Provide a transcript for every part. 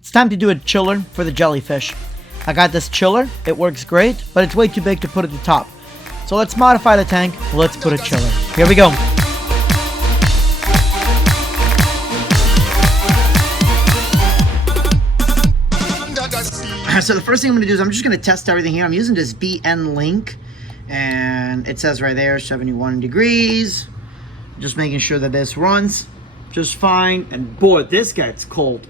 It's time to do a chiller for the jellyfish. I got this chiller, it works great, but it's way too big to put at the top. So let's modify the tank, let's put a chiller. Here we go. So the first thing I'm going to do is I'm just going to test everything here. I'm using this BN Link, and it says right there 71 degrees. Just making sure that this runs just fine. And boy, this gets cold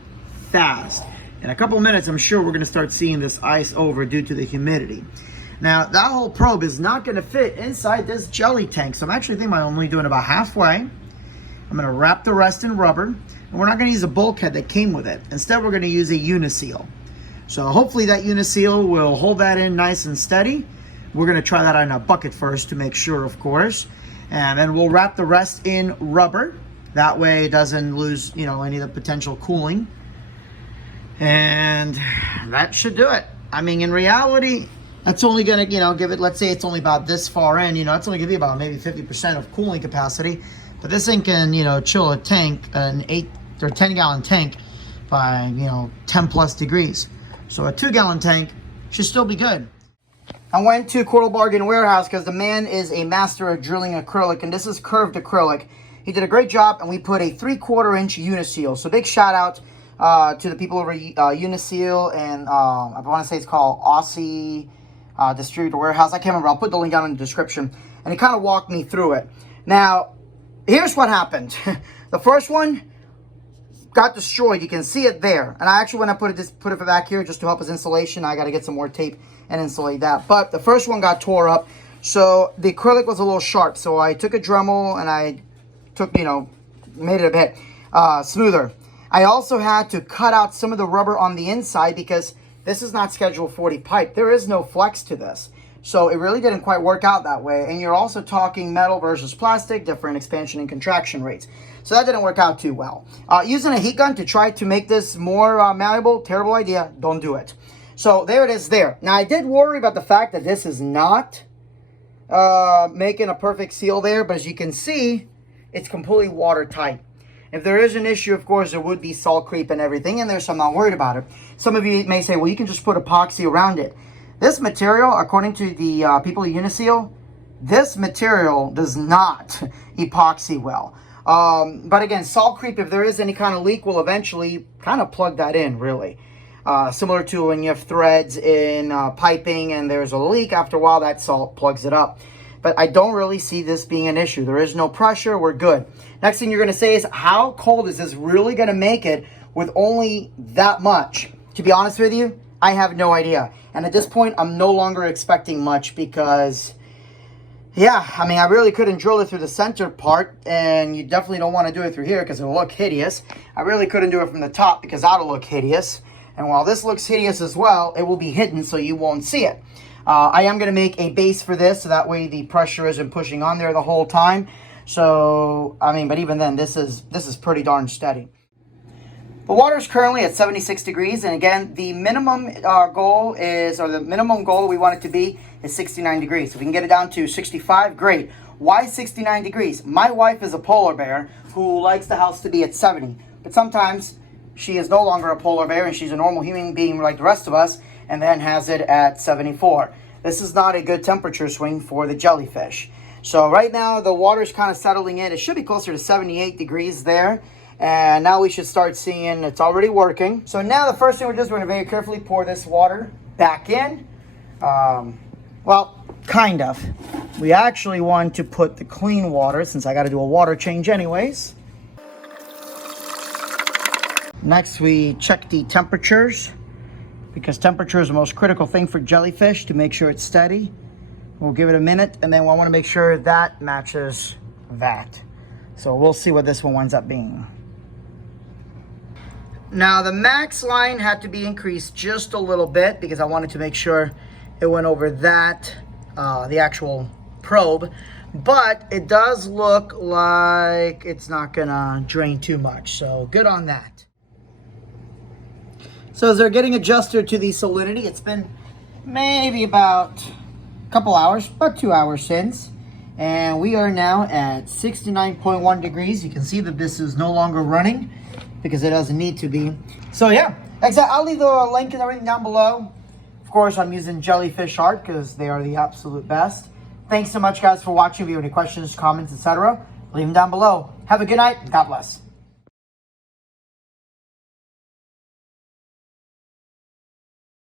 fast. In a couple of minutes, I'm sure we're going to start seeing this ice over due to the humidity. Now, that whole probe is not going to fit inside this jelly tank, so I'm actually thinking I'm only doing about halfway. I'm going to wrap the rest in rubber, and we're not going to use a bulkhead that came with it. Instead, we're going to use a uniseal. So hopefully that uniseal will hold that in nice and steady. We're going to try that on a bucket first to make sure, of course. And then we'll wrap the rest in rubber. That way it doesn't lose, any of the potential cooling. And that should do it. I mean, in reality, that's only going to, give it, let's say it's only about this far in, it's only going to be about maybe 50% of cooling capacity. But this thing can, chill a tank, an 8 or 10 gallon tank by, 10 plus degrees. So a 2-gallon tank should still be good. I went to Coral Bargain Warehouse because the man is a master of drilling acrylic, and this is curved acrylic. He did a great job, and we put a 3/4 inch uniseal. So big shout out to the people over Uniseal, and I want to say it's called Aussie Distributor Warehouse. I can't remember. I'll put the link down in the description. And he kind of walked me through it. Now, here's what happened. The first one got destroyed. You can see it there. And I actually, when I put it back here just to help his insulation, I got to get some more tape and insulate that. But the first one got tore up. So the acrylic was a little sharp. So I took a Dremel and I took, made it a bit smoother. I also had to cut out some of the rubber on the inside because this is not Schedule 40 pipe. There is no flex to this. So it really didn't quite work out that way. And you're also talking metal versus plastic, different expansion and contraction rates. So that didn't work out too well. Using a heat gun to try to make this more malleable, terrible idea. Don't do it. So there it is there. Now I did worry about the fact that this is not making a perfect seal there. But as you can see, it's completely watertight. If there is an issue, of course, there would be salt creep and everything in there, so I'm not worried about it. Some of you may say, well, you can just put epoxy around it. This material, according to the people at Uniseal, this material does not epoxy well. But again, salt creep, if there is any kind of leak, will eventually kind of plug that in, really. Similar to when you have threads in piping and there's a leak, after a while that salt plugs it up. But I don't really see this being an issue. There is no pressure, we're good. Next thing you're gonna say is, how cold is this really gonna make it with only that much? To be honest with you, I have no idea. And at this point, I'm no longer expecting much because, yeah, I mean, I really couldn't drill it through the center part, and you definitely don't want to do it through here because it'll look hideous. I really couldn't do it from the top because that'll look hideous. And while this looks hideous as well, it will be hidden so you won't see it. I am going to make a base for this so that way the pressure isn't pushing on there the whole time. So, I mean, but even then, this is pretty darn steady. The water is currently at 76 degrees, and again, the minimum goal is, or the minimum goal we want it to be is 69 degrees. If we can get it down to 65, great. Why 69 degrees? My wife is a polar bear who likes the house to be at 70, but sometimes she is no longer a polar bear and she's a normal human being like the rest of us, and then has it at 74. This is not a good temperature swing for the jellyfish. So right now, the water is kind of settling in. It should be closer to 78 degrees there. And now we should start seeing it's already working. So now the first thing we're going to very carefully pour this water back in. Well, kind of. We actually want to put the clean water since I got to do a water change anyways. Next, we check the temperatures because temperature is the most critical thing for jellyfish to make sure it's steady. We'll give it a minute and then we'll want to make sure that matches that. So we'll see what this one winds up being. Now the max line had to be increased just a little bit because I wanted to make sure it went over that, the actual probe. But it does look like it's not gonna drain too much, so good on that. So as they're getting adjusted to the salinity, it's been maybe about a couple hours, about 2 hours since. And we are now at 69.1 degrees. You can see that this is no longer running because it doesn't need to be. So yeah, Exactly. I'll leave the link and everything down below. Of course, I'm using Jellyfish Art because they are the absolute best. Thanks so much, guys, for watching. If you have any questions, comments, etc., leave them down below. Have a good night. God bless.